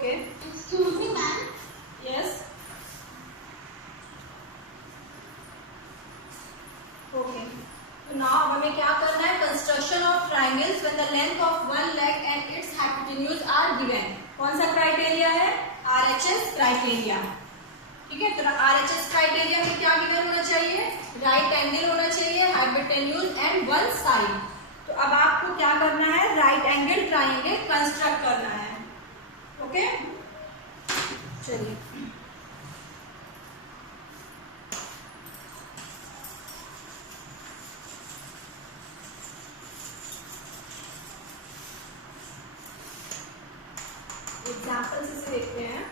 Okay Excuse me, ma'am. Yes okay. तो now हमें क्या करना है, construction of triangles when the length of one leg and its hypotenuse are given. कौन सा क्राइटेरिया है, आरएचएस क्राइटेरिया। ठीक है, तो आरएचएस क्राइटेरिया में क्या गिवन होना चाहिए, राइट एंगल होना चाहिए, हाइपोटेन्यूज एंड वन साइड। तो अब आपको क्या करना है, राइट एंगल ट्राइंगल कंस्ट्रक्ट करना है। ओके चलिए एग्जाम्पल से देखते हैं।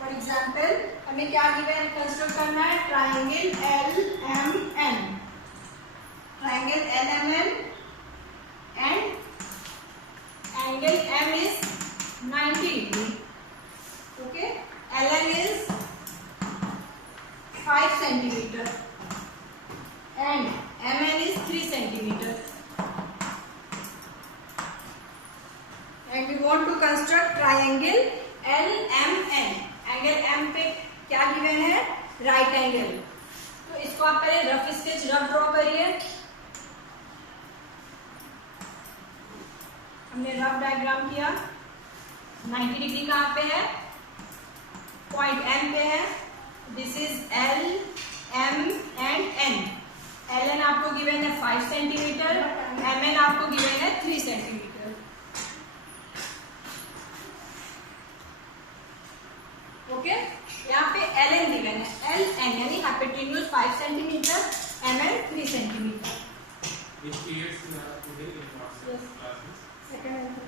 फॉर एग्जाम्पल हमें क्या गिवन कंस्ट्रक्ट करना है, triangle L M N, triangle L M N and angle M is 90 degree. Okay, L M is 5 centimetre and M N is 3 centimetre and we want to construct triangle LMN। Angle M पे क्या given है, right angle. तो इसको आप पहले rough sketch rough draw करिए। हमने rough diagram किया। 90 डिग्री कहाँ पे है, पॉइंट M पे है। This is L M and N। LN आपको गिवन है 5 सेंटीमीटर, MN आपको गिवन है 3 सेंटीमीटर। ओके, यहाँ पे एल एन गिवन है, एल एन यानी hypotenuse 5 centimetre, M N 3 centimetre.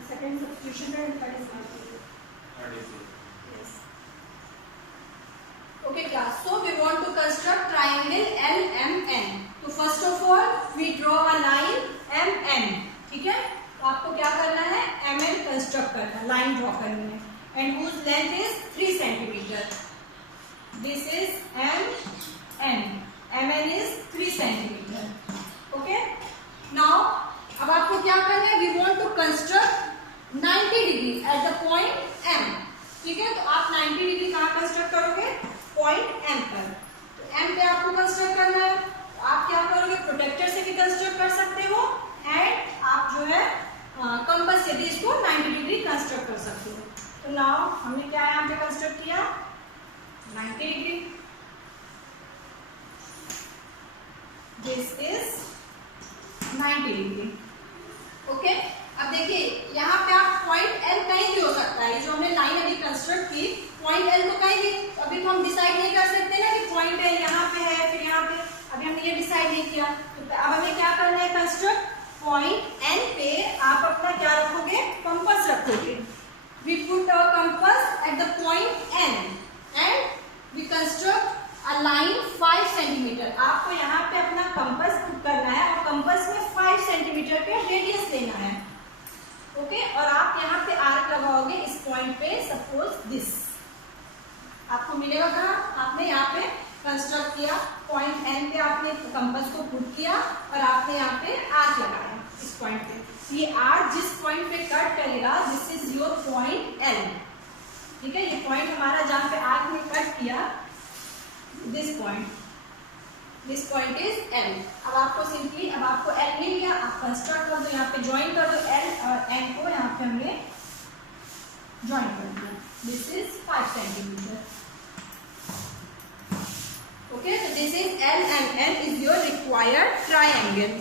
Second substitution and third is yes. Okay class, so we want to construct triangle L M N. तो first of all we draw a line M N. ठीक है, तो आपको क्या करना है, M N construct करना है, लाइन ड्रॉ करनी है and whose length is 3 centimeter. This is MN. MN is 3 centimeter. Okay. Now, अब आपको क्या करना है, we want to construct 90 degree at the point M. ठीक है, तो आप 90 डिग्री कहाँ कंस्ट्रक्ट करोगे, पॉइंट M पर। तो M पे आपको कंस्ट्रक्ट करना है। तो आप क्या करोगे, प्रोटेक्टर से भी कंस्ट्रक्ट कर सकते हो एंड आप जो है कंपास से भी इसको 90 डिग्री कंस्ट्रक्ट कर सकते हो। तो नाउ हमने क्या यहाँ पे कंस्ट्रक्ट किया, 90 degree. This is 90 degree. Okay, अब देखिए यहाँ पे आप पॉइंट एल कहीं भी हो सकता है। जो हमने लाइन अभी कंस्ट्रक्ट की, पॉइंट एल को कहीं भी, अभी तो हम डिसाइड नहीं कर सकते ना कि पॉइंट एल यहाँ पे है फिर यहाँ पे, अभी हमने ये डिसाइड नहीं किया। तो अब हमें क्या करना है, कंस्ट्रक्ट पॉइंट एन पे आप अपना क्या रखोगे, कंपास रखोगे। We put our compass at the point N and we construct a line 5 centimeter। आपको यहाँ पे अपना कंपास पुट करना है और कंपास में 5 सेंटीमीटर पे रेडियस लेना है। ओके, और आप यहाँ पे आर्क लगाओगे इस पॉइंट पे, सपोज दिस आपको मिलेगा कहाँ, आपने यहाँ पे कंस्ट्रक्ट किया, पॉइंट N पे आपने कंपास को पुट किया और आपने यहाँ पे आर्क लगाया इस पॉइंट पे। ये आर जिस पॉइंट पे कट करेगा, this is your point L. ठीक है, ये पॉइंट हमारा जहां पे आर्क में कट किया, दिस पॉइंट इज एल। अब आपको सिंपली, अब आपको एल मिल गया, आप कंस्ट्रक्ट कर दो, यहाँ पे ज्वाइन कर दो एल और एन को, यहाँ पे हमने ज्वाइन कर दिया। This is 5 centimetre. Okay, so this is L and N is your required triangle.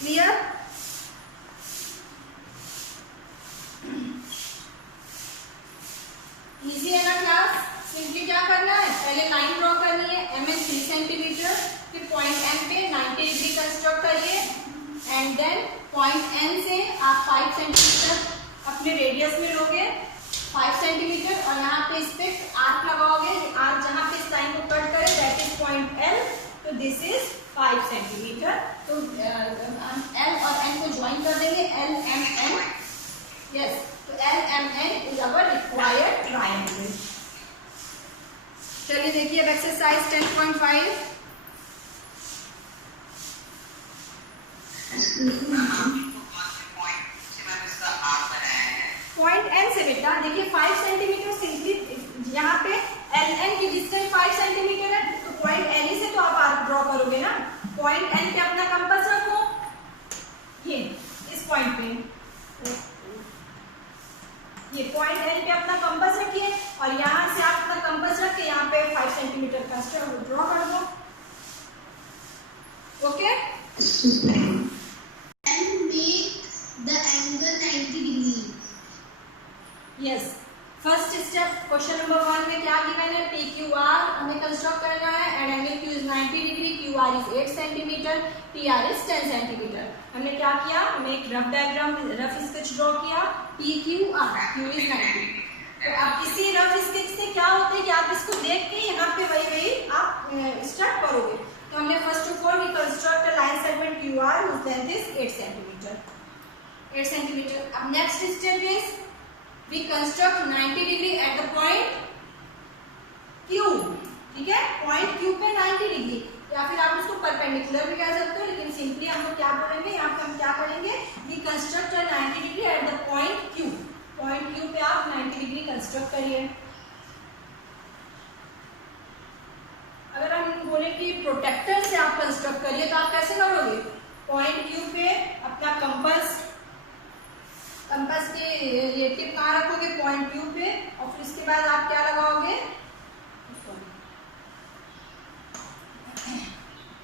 Clear? Easy है ना क्लास। सिंपली क्या करना है, पहले लाइन ड्रॉ करनी है, एम एन 3 सेंटीमीटर, फिर पॉइंट एम पे 90 डिग्री कंस्ट्रक्ट करिए एंड देन पॉइंट एन से आप 5 सेंटीमीटर अपने रेडियस में लोगे, 5 सेंटीमीटर, और यहाँ पे इस पे आर्क लगाओगे। आर्क जहाँ पे इस लाइन को कट करे, दैट इज पॉइंट एल। तो दिस इज 5 सेंटीमीटर। तो एल और एन को ज्वाइन कर देंगे, एल एम एन। यस, तो L M N is our required triangle. चलिए देखिए अब एक्सरसाइज 10.5। पॉइंट एन से बेटा देखिए 5 सेंटीमीटर सिंपली यहाँ पे एल एन की डिस्टेंस 5 सेंटीमीटर है, तो पॉइंट एन ही से तो आप आर्क ड्रॉ करोगे ना। पॉइंट एन पे अपना कंपास रखो, ये इस पॉइंट पे, ये पॉइंट एन पे अपना कंपास रखिए और यहाँ से आप अपना कंपास रख के यहाँ पे 5 सेंटीमीटर का ड्रॉ कर दो। Okay, yes. First step question number 1 में क्या गिवन है, पी क्यू आर हमें कंस्ट्रक्ट करना है and angle Q is 90 degree, Q R is 8 centimetre, P R is 10 centimetre. हमने क्या किया, हमने एक rough diagram, rough sketch draw किया, P Q R, Q is 90। तो अब इसी रफ स्केच से क्या होता है कि आप इसको देख के यहाँ पे वही आप स्टार्ट करोगे। तो हमने first of all we construct a line segment Q R whose length is 8 centimetre, 8 centimetre. अब next step is we construct 90 degree at the point Q, ठीक है, पॉइंट Q पे 90 डिग्री, या फिर आप उसको परपेंडिकुलर भी कह सकते हो, लेकिन सिंपली हम लोग क्या बोलेंगे, यहाँ पे हम क्या करेंगे, we construct 90 degree at the point Q, point Q पे आप 90 डिग्री कंस्ट्रक्ट करिए। अगर हम बोले कि प्रोटेक्टर से आप कंस्ट्रक्ट करिए तो आप कैसे करोगे, पॉइंट Q पे अपना कंपास के ये टिप कहाँ रखोगे, पॉइंट Q पे, और फिर इसके बाद आप क्या लगाओगे,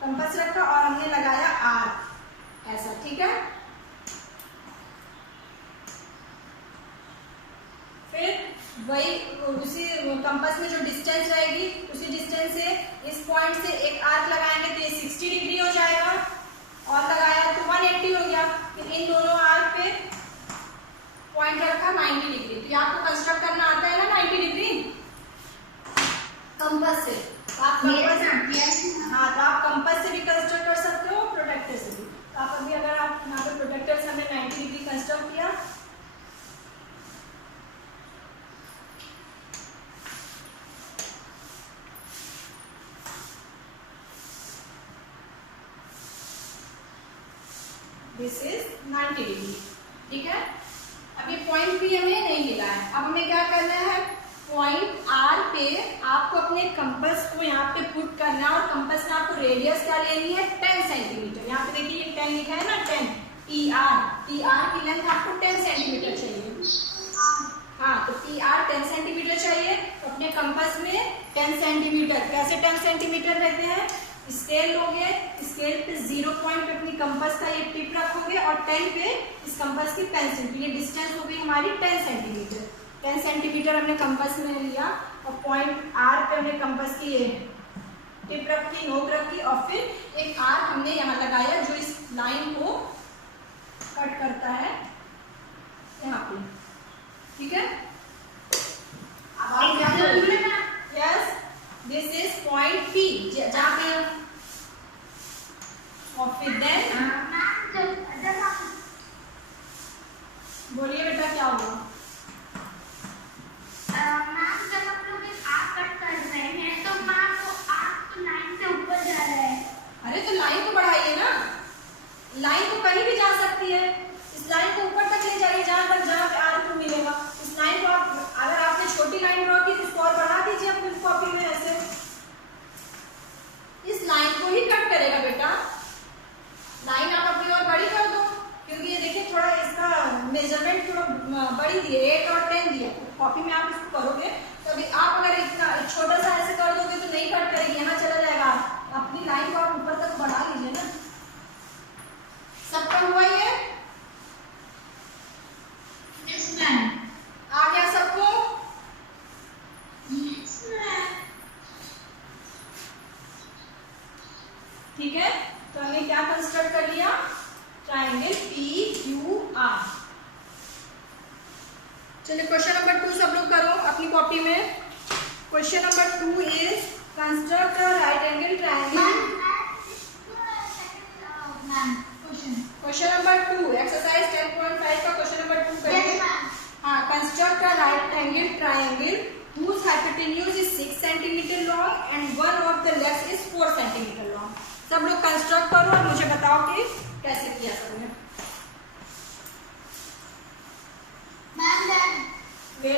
कंपास रखा और हमने लगाया आर्क, ऐसा, ठीक है। फिर वही उसी कंपास में जो डिस्टेंस रहेगी उसी डिस्टेंस से इस पॉइंट से एक आर्क लगाएंगे तो ये 60 डिग्री हो जाएगा, और लगाया तो 180 हो गया। फिर इन दोनों आर्क पे पॉइंट रखा 90 डिग्री। तो आपको कंस्ट्रक्ट करना आता है ना 90 डिग्री कंपास से, तो आप कंपास, हाँ, तो आप कंपास से भी कंस्ट्रक्ट कर सकते हो, प्रोटेक्टर से भी। तो आप अभी अगर आप यहाँ पे प्रोटेक्टर से हमने 90 डिग्री कंस्ट्रक्ट किया, दिस इज 90 डिग्री, ठीक है। अब ये पॉइंट भी हमें नहीं मिला है, अब हमें क्या करना है, पॉइंट आर पे आपको अपने कंपास को यहाँ पे पुट करना है, और कंपास में आपको रेडियस क्या लेनी है, 10 सेंटीमीटर। यहाँ पे देखिए ये 10 लिखा है ना, 10 टी आर की लेंथ आपको 10 सेंटीमीटर चाहिए, हाँ, तो टी आर 10 सेंटीमीटर चाहिए। तो अपने कंपास में 10 सेंटीमीटर, कैसे 10 सेंटीमीटर रहते हैं, स्केल लोगे, स्केल पे 0 पॉइंट पे अपनी कंपास का ये टिप रखोगे और 10 पे इस कंपास की पेंसिल, ये डिस्टेंस हो गई हमारी 10 सेंटीमीटर। 10 सेंटीमीटर हमने कंपास में लिया और पॉइंट आर पे हमने कंपास की ये टिप रखी, नोक रखी, और फिर एक आर्क हमने यहाँ लगाया जो इस लाइन को कट करता है यहाँ पे, ठीक है। अब आप क्या करोगे, yes, this is point P, जहाँ पे, और फिर देन बोलिए बेटा क्या हुआ, मैम जब आप लोग एक आर्क कट कर रहे हैं तो मैम वो आर्क तो लाइन से ऊपर जा रहा है। अरे तो लाइन को बढ़ाइए ना, लाइन तो कहीं भी जा सकती है, इस लाइन को ऊपर तक ले जाइए जहाँ पे आर्क मिलेगा। इस लाइन को आप, अगर आपने छोटी लाइन ड्रॉ की तो इसको और बढ़ा दीजिए अपनी कॉपी में, ऐसे इस लाइन को ही कट करेगा बेटा, लाइन आप अपनी और बड़ी कर दो, क्योंकि ये देखिए थोड़ा इसका मेजरमेंट थोड़ा बड़ी दिए, 8 और 10 दिया, कॉपी में आप इसको करोगे तो अभी आप अगर इतना छोटा सा ऐसे कर दोगे तो नहीं कट करेगी, यहाँ चला जाएगा। अपनी लाइन को आप ऊपर तक बढ़ा लीजिए ना। सबका हुआ ये, आ गया सबको, ठीक है। तो हमने क्या कंस्ट्रक्ट कर लिया, ट्राइंगल पी क्यू आर। चलिए क्वेश्चन नंबर 2 सब लोग करो अपनी कॉपी में। Question number 2 is construct a right angle triangle. Question number 2 exercise 10.5 का क्वेश्चन नंबर 2 करिए। हाँ, construct a right angle triangle whose hypotenuse is 6 centimeter long and one of the legs is 4 centimeter long। सब लोग construct करो और मुझे बताओ कि कैसे किया सबने। Ma'am wait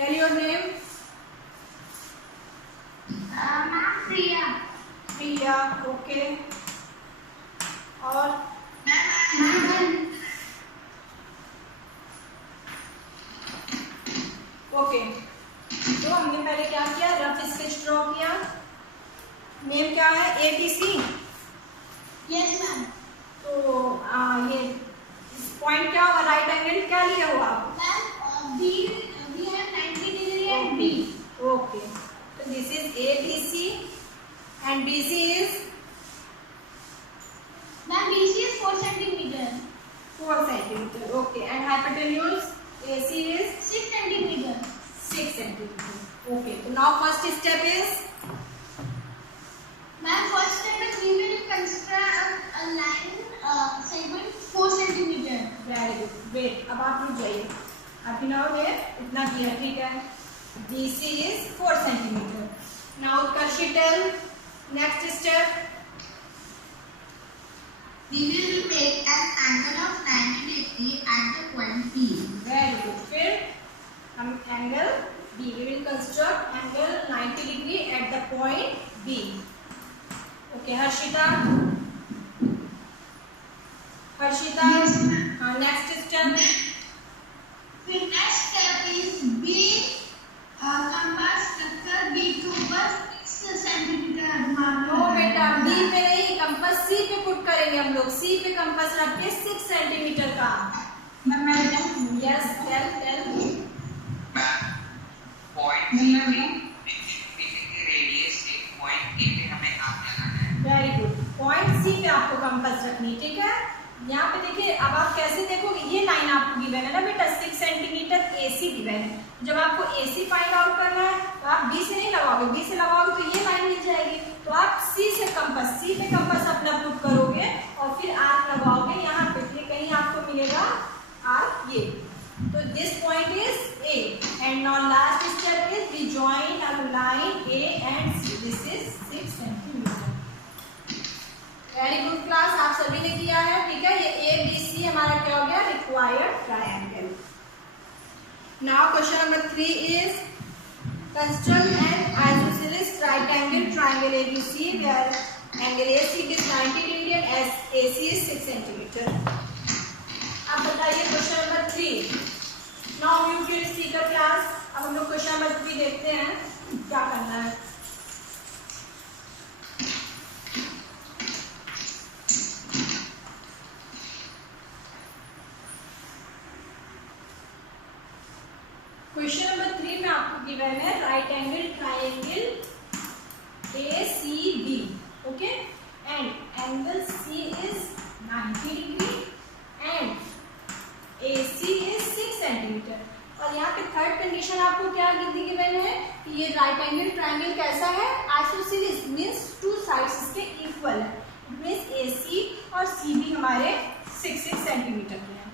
tell your name. Ma'am Priya. Priya, okay. और ओके, तो हमने पहले क्या किया, रफ स्केच ड्रॉ किया। नेम क्या है, ABC। Yes ma'am. तो ये पॉइंट क्या होगा, राइट एंगल क्या लिया हुआ आप? Ma'am we have 90 degree and B. Okay, तो this is ABC and BC is ma'am BC is 4 centimeter. 4 centimeter, okay, and hypotenuse AC is 6 centimeter. 6 centimeter, okay. So now first step is, ma'am first step is we will construct a line segment 4 centimeter. very good, wait, अब आप रुक जाइए, अभी now ये इतना किया, ठीक है। BC is 4 centimeter. Now Karshi tell next step. We will make an angle of 90 degree at the point P. Very good. फिर हम angle B, we will construct angle 90 degree at the point B. Okay, Harshita. Harshita. Yes, हाँ, next step. फिर next step is B compass structure B के ऊपर 6 centimeter mark. No बेटा, B पे नहीं, compass C पे पुट करेंगे हम लोग। C पे कंपास रख के 6 सेंटीमीटर का। Yes, tell. पॉइंट सी पे रेडियस से पॉइंट ए पे हमें नाम लगाना है। वेरी गुड, पॉइंट C पे आपको कंपास रखनी, ठीक है। यहाँ पे देखिए, अब आप कैसे देखोगे, ये लाइन आपको गिवन है ना बेटा, 6 सेंटीमीटर AC गिवन है। जब आपको AC फाइंड आउट करना है तो आप B से नहीं लगाओगे, B से लगाओगे तो ये लाइन मिल जाएगी। तो आप C पे कंपास अपना पुट करोगे और फिर आर्क लगाओगे यहाँ पे, ये कहीं आपको मिलेगा आर्क ये। तो this point is A and now last step is we join a line A and C, this is 6 centimetre. Very good class, आप सभी ने किया है, ठीक है। ये ABC हमारा क्या हो गया, required triangle. Now question number 3 is construct an isosceles right angle triangle ABC where angle AC is 90 degree and AC is 6 centimeter. अब बताइए question number 3। Now you will see the class. अब हम लोग question number 3 देखते हैं क्या करना है। क्वेश्चन नंबर 3 में आपको गिवन है right angle triangle ACB, okay, and angle C is 90 degree and AC is 6 centimetre. और यहाँ पे थर्ड कंडीशन आपको क्या गिवन है कि ये राइट एंगल ट्रायंगल कैसा है, आइसोसेलेस, मींस टू साइड्स इसके इक्वल है। इट मींस AC और CB हमारे 6 सेंटीमीटर के हैं।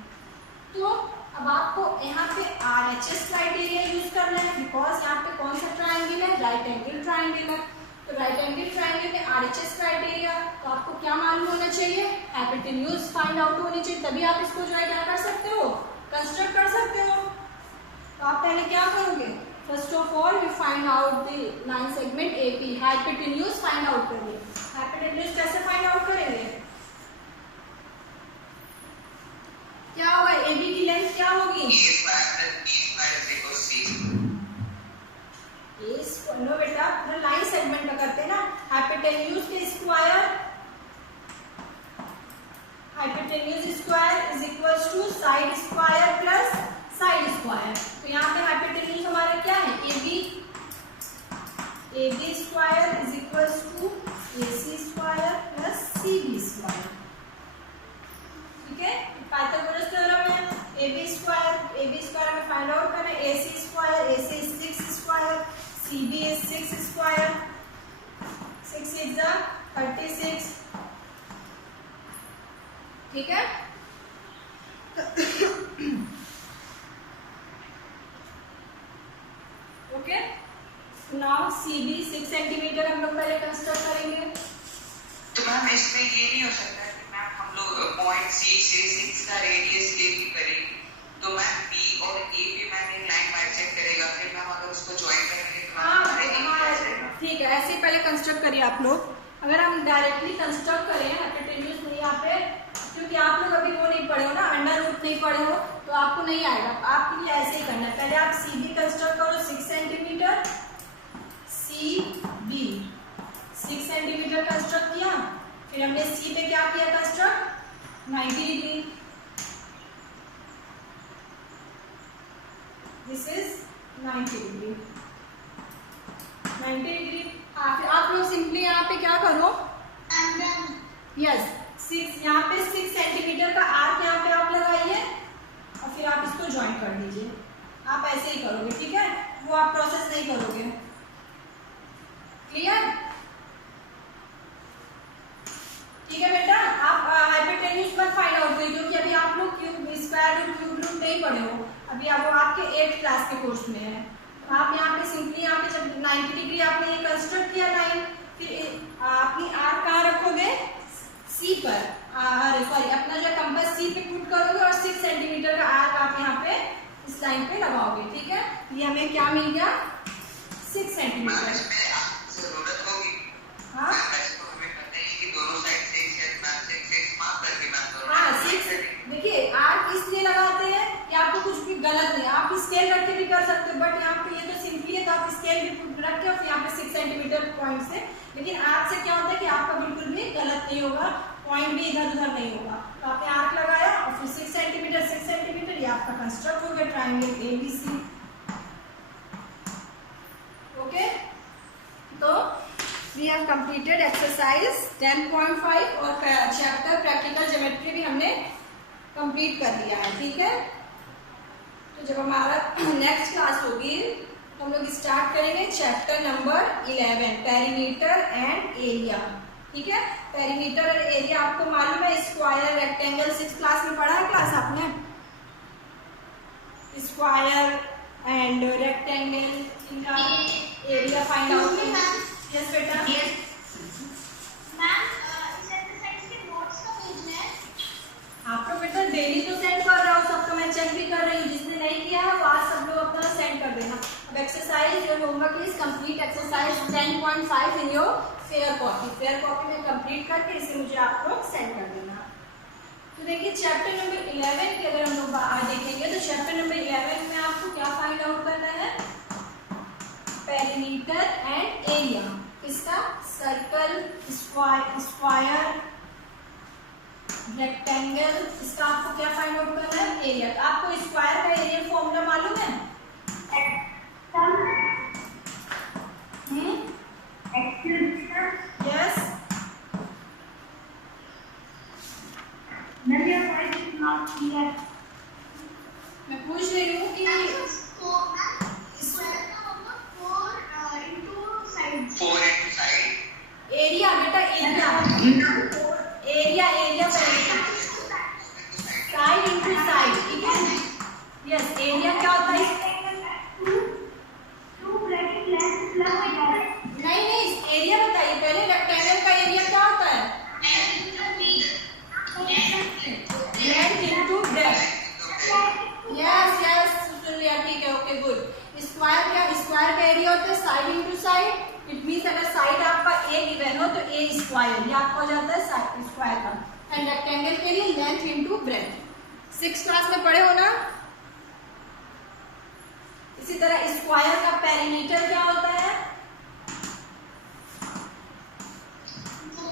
तो अब आपको यहाँ पे RHS क्राइटेरिया यूज करना है, बिकॉज यहाँ पे कौन सा ट्रायंगल है, राइट एंगल ट्रायंगल है। तो राइट एंगल ट्रायंगल में RHS क्राइटेरिया, तो आपको क्या मालूम होना चाहिए, हाइपोटेन्यूज फाइंड आउट होनी चाहिए, तभी आप इसको जो है क्या कर सकते हो, कंस्ट्रक्ट कर सकते हो। तो आप पहले क्या करोगे, first of all you find out the line segment AP, hypotenuse find out करिए। हाइपोटेन्यूज कैसे फाइंड आउट करेंगे, क्या होगा, AB की लेंथ क्या होगी, नो बेटा, अपना लाइन सेगमेंट का करते हैं ना, हाइपोटेन्यूज के square, hypotenuse square is equals to side square plus side square. तो यहाँ पे हाइपोटेन्यूज हमारा क्या है, AB square is equals to AC square plus CB square, ठीक है। पाइथागोरस थ्योरम है, AB स्क्वायर में फाइंड आउट करना है, AC square, AC is 6 square, CB is 6 square, 6 is 36, ठीक है। ओके, नाउ CB 6 सेंटीमीटर हम लोग पहले कंस्ट्रक्ट करेंगे। तो मैम इसमें ये नहीं हो सकता कि मैम हम लोग पॉइंट C से 6 का रेडियस लेके करें, तो मैम B और A पे मैम एक लाइन बाइसेक्ट करेगा, फिर मैम कंस्ट्रक्ट करिए आप लोग। अगर हम डायरेक्टली कंस्ट्रक्ट करें हाइपोटेन्यूज में यहाँ पे, क्योंकि आप लोग अभी वो नहीं पढ़े हो ना, अंडर रूट नहीं पढ़े हो, तो आपको नहीं आएगा। आपके लिए ऐसे ही करना है, पहले आप सी बी कंस्ट्रक्ट करो 6 centimetre, C B 6 centimetre construct किया, फिर हमने सी पे क्या किया construct 90 degree, this is 90 degree, 90 degree. हाँ, फिर आप लोग सिंपली यहाँ पे क्या करो, यस 6 यहाँ पे 6 सेंटीमीटर का आर्क यहाँ पे आप लगाइए और फिर आप इसको ज्वाइन कर दीजिए। आप ऐसे ही करोगे, ठीक है, वो आप प्रोसेस नहीं करोगे। क्लियर? ठीक है बेटा, आप हाइपोटेन्यूज मत फाइंड आउट करिए, क्योंकि अभी आप लोग cube square root cube root नहीं पढ़े हो, अभी आप वो आपके 8th क्लास के कोर्स में है। आप यहाँ पे सिंपली यहाँ पे जब 90 डिग्री आपने ये कंस्ट्रक्ट किया लाइन, फिर अपनी आर्क कहाँ रखोगे, सी पर, सॉरी अपना जो कंपास सी पे पुट करोगे और 6 सेंटीमीटर का आर्क आप यहाँ पे इस लाइन पे लगाओगे, ठीक है। ये हमें क्या मिल गया 6 सेंटीमीटर। जरूरत होगी, हाँ हमें पता है कि दोनों साइड 6 मार्क करके बात करो। हाँ 6, देखिए आर्क इसलिए लगाते हैं कि आपको कुछ भी गलत नहीं, आप स्केल रख के भी कर सकते हो, बट यहाँ पे ये तो सिंपली है, तो आप स्केल भी रख के और फिर यहाँ पे 6 सेंटीमीटर पॉइंट से, लेकिन आर्क से क्या होता है कि आपका बिल्कुल भी गलत नहीं होगा, पॉइंट भी इधर उधर नहीं होगा। तो आपने आर्क लगाया और फिर 6 सेंटीमीटर ये आपका कंस्ट्रक्ट हो गया ट्राइंगल ABC। ओके, तो वी हैव कंप्लीटेड एक्सरसाइज 10.5 और चैप्टर प्रैक्टिकल ज्योमेट्री भी हमने कंप्लीट कर लिया है, ठीक है। तो जब हमारा नेक्स्ट क्लास होगी तो हम लोग स्टार्ट करेंगे chapter number 11 perimeter and area, ठीक है। पेरीमीटर और एरिया आपको मालूम है, स्क्वायर रेक्टेंगल 6th क्लास में पढ़ा है क्लास आपने, स्क्वायर एंड रेक्टेंगल इनका एरिया फाइंड आउट करना। यस बेटा, आप लोग बेटा डेली तो सेंड कर रहा हूँ, सबको मैं चेक भी कर रही हूँ, जिसने नहीं किया है वो आज सब लोग अपना सेंड कर देना। अब exercise your homework is complete exercise 10.5 in your fair copy में कंप्लीट करके इसे मुझे आप लोग सेंड कर देना। तो देखिए चैप्टर नंबर 11 के अगर हम लोग देखेंगे तो चैप्टर नंबर 11 में आपको क्या फाइंड आउट करना है, पेरीमीटर एंड एरिया, इसका सर्कल, स्क्वायर, रेक्टेंगल, इसका आपको क्या फाइंड आउट करना है, एरिया। तो आपको स्क्वायर का एरिया फॉर्मूला मालूम है? यस, मैं पूछ रही हूँ कि 4 into side, एरिया बेटा, एरिया साइड इंटू साइड, ठीक है। यस, एरिया क्या होता है, नहीं एरिया बताइए पहले, रेक्टेंगल का एरिया क्या होता है, लेंथ इंटू ब्रेड्थ। यस सुन लिया, ठीक है, ओके गुड। स्क्वायर का एरिया होता है side into side, it means अगर साइड आपका ए गिवन हो तो ए स्क्वायर, ये आपका हो जाता है स्क्वायर का। एंड रेक्टेंगल के लिए length into breadth, 6th class में पढ़े हो ना। इसी तरह स्क्वायर का पेरीमीटर क्या होता है,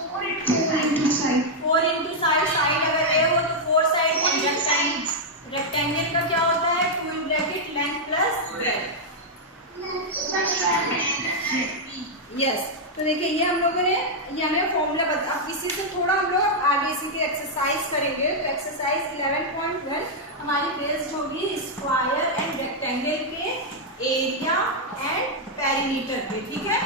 4 इंटू साइड अगर ए हो तो 4 साइड, रेक्टेंगल का क्या होता है 2 in bracket length plus breadth. Yes, तो देखिए ये हम लोगों ने, ये हमें फॉर्मूला बता, अब इसी से थोड़ा हम लोग आगे इसी की एक्सरसाइज करेंगे। तो एक्सरसाइज 11.1 हमारी बेस्ड होगी स्क्वायर एंड रेक्टेंगल के एरिया एंड पेरीमीटर पे, ठीक है।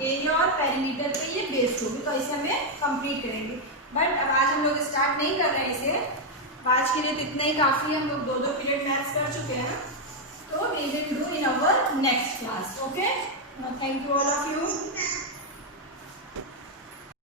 एरिया और पेरीमीटर पे ये बेस्ड होगी, तो इसे हमें कंप्लीट करेंगे। बट अब आज हम लोग स्टार्ट नहीं कर रहे हैं इसे, आज के लिए तो इतना ही काफी है, हम लोग 2 पीरियड मैथ्स कर चुके हैं, तो we will do in our next class. Okay, thank you all of you.